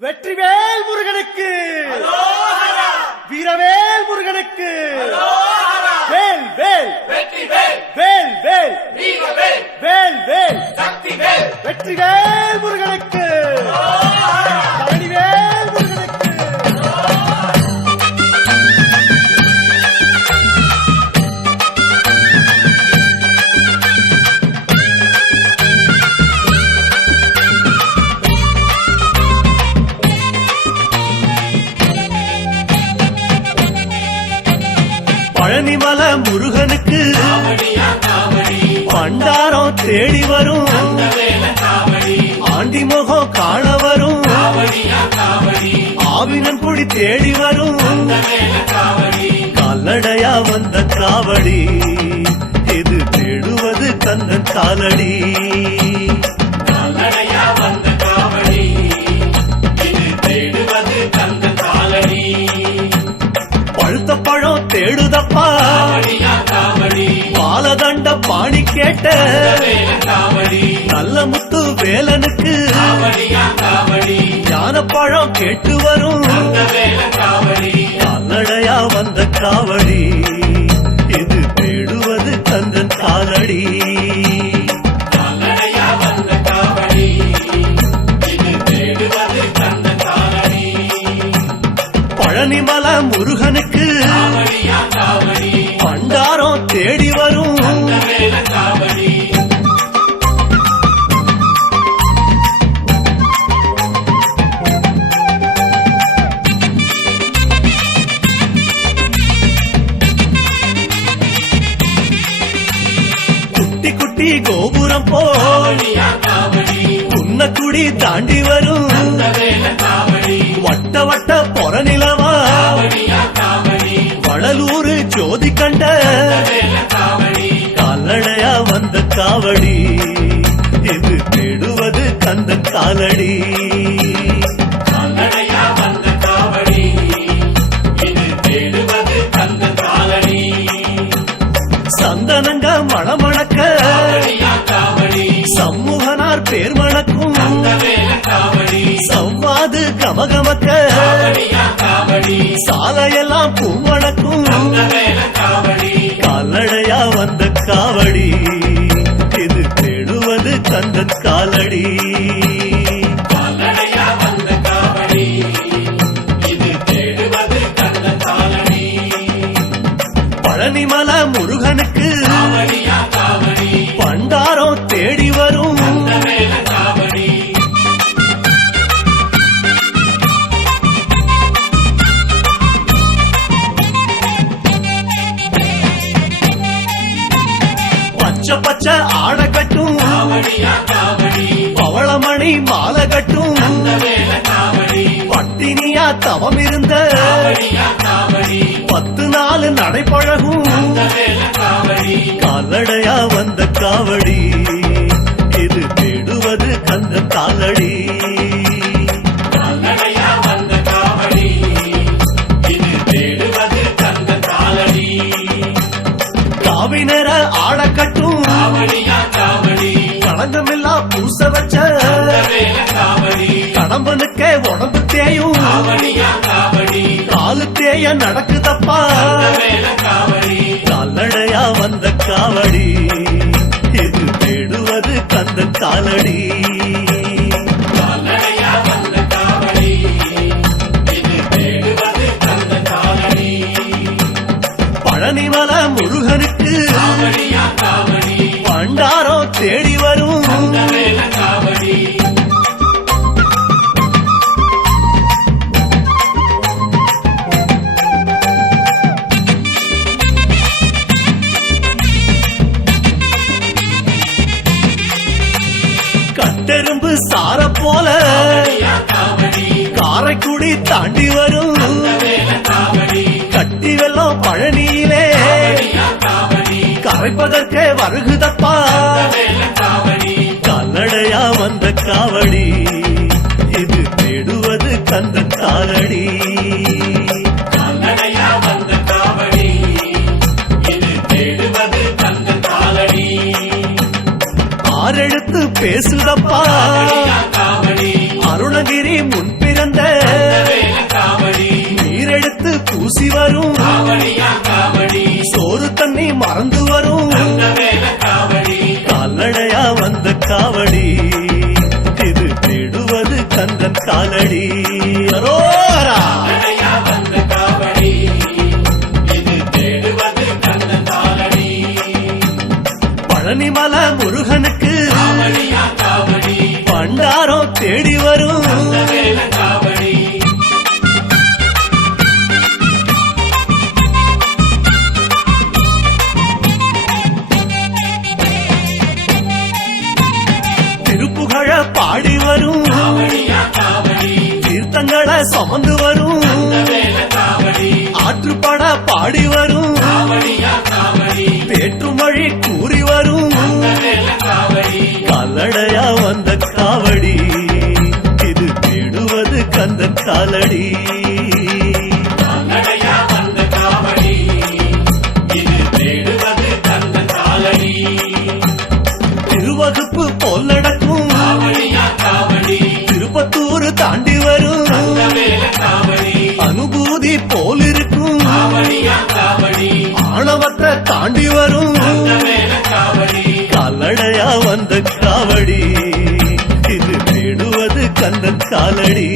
வெற்றிவேல் முருகனுக்கு வீரவேல் முருகனுக்கு வேல் வேல் வேல் வேல் வேல் வேல் வெற்றிவேல் முருகனுக்கு பழனிவேல் முருகனுக்கு பழனிமல முருகனுக்கு பண்டாரம் தேடி வரும் ஆண்டி முகம் காண வரும் ஆவினன் குடி தேடி வரும் கால்நடையா வந்த காவடி இது தேடுவது கந்தன் காலடி கால்நடையா வந்த காவடி இது தேடுவது கந்தன் காலடி பழுத்த பழம் தேடுதப்பா காவடி பாலதண்ட பாணி கேட்ட காவடி நல்ல முத்து வேலனுக்கு காவடி ஞானப்பழம் கேட்டு வரும் காவடி கால்நடையா வந்த காவடி இது தேடுவது கந்தன் காலடி கால்நடையா வந்த காவடி இது தேடுவது கந்தன் காலடி பழனிமல முருகனுக்கு காவடி பண்டாரம் தேடி வரும் காவடி குட்டி குட்டி கோபுரம் போல் காவடி குன்னக்குடி தாண்டி வரும் காவடி வட்ட வட்ட பொறநிலவா காவடி வடலூர் ஜோதி கண்ட காவடி கால்நடையா வந்த காவடி இது தேடுவது கந்தன் காலடி கால்நடையா வந்த காவடி இது தேடுவது கந்தன் காலடி சந்தனங்க மணமணக்க காவடி சமூகனார் பேர் மணக்கும் காவடி சவ்வாது கமகமக்க காவடி சாலையெல்லாம் பூமணக்கும் காவடி கால்நடையா வந்த காவடி இது தேடுவது கந்தன் காலடி கால்நடையா வந்த காவடி இது தேடுவது கந்தன் காலடி பழனிமல முருகனுக்கு காவடி பண்டாரம் தேடி வரும் காவடி பச்சை பச்சை ஆட கட்டும் காவடி பவளமணி மாலை கட்டும் காவடி பட்டினியா தவம் இருந்த காவடி 10 நாள் நடைபழகும் காவடி கால்நடையா வந்த காவடி இது தேடுவது கந்த காலடி கால்நடையா வந்த காவடி இது தேடுவது கந்தன் காலடி காவினர ஆட கட்டும் காவடி களங்கமில்லா பூச வச்ச காவடி கடம்பனுக்கே உடம்பு தேயும் காவடி காலு தேய நடக்குதப்பா காவடி கால்நடையா வந்த காவடி இது தேடுவது கந்தன் காலடி கால்நடையா வந்த காவடி இது தேடுவது கந்தன் காலடி பழனிமல முருகனுக்கு காவடி பண்டாரம் தேடி வரும் காவடி கட்டெரும்பு சார போல காவடி காரைக்குடி தாண்டி வரும் காவடி கட்டி வெள்ளம் பழனியிலே காவடி கரைப்பதற்கே வருகுதப்பா காவடி கால்நடையா வந்த காவடி இது தேடுவது கந்தன் காலடி கால்நடையா வந்த காவடி இது தேடுவது கந்தன் காலடி ஆறெழுத்து பேசுதப்பா காவடி அருணகிரி முன் பிறந்த வேல காவடி நீரெடுத்து பூசி வரும் காவடியா காவடி சோறு தண்ணி மறந்து வரும் வேல காவடி கால்நடையா வந்த காவடி இது தேடுவது கந்தன் காலடி அரோகரா. நடையா வந்த காவடி இது தேடுவது கந்தன் காலடி பழனிமல முருகனுக்கு காவடியா காவடி பண்டாரம் தேடி வரும் வேல காவடி திருப்புகழ பாடி வரும் காவடியா காவடி தீர்த்தங்களை சுமந்து வரும் வேல காவடி ஆற்றுப்பட பாடி வரும் காவடியா காவடி வேற்றுமொழி கூறி வரும் வேல காவடி கால்நடையா வந்த காவடி இது தேடுவது கந்தன் காலடி நடையா வந்த காவடி இது தேடுவது கந்தன் காலடி திருவகுப்பு போல் நடக்கும் காவடியா காவடி திருப்பத்தூர் தாண்டி வரும் வேல காவடி அனுபூதி போல் இருக்கும் காவடியா காவடி ஆணவத்தை தாண்டி வரும் வேல காவடி கால்நடையா வந்த காவடி இது தேடுவது கந்தன் காலடி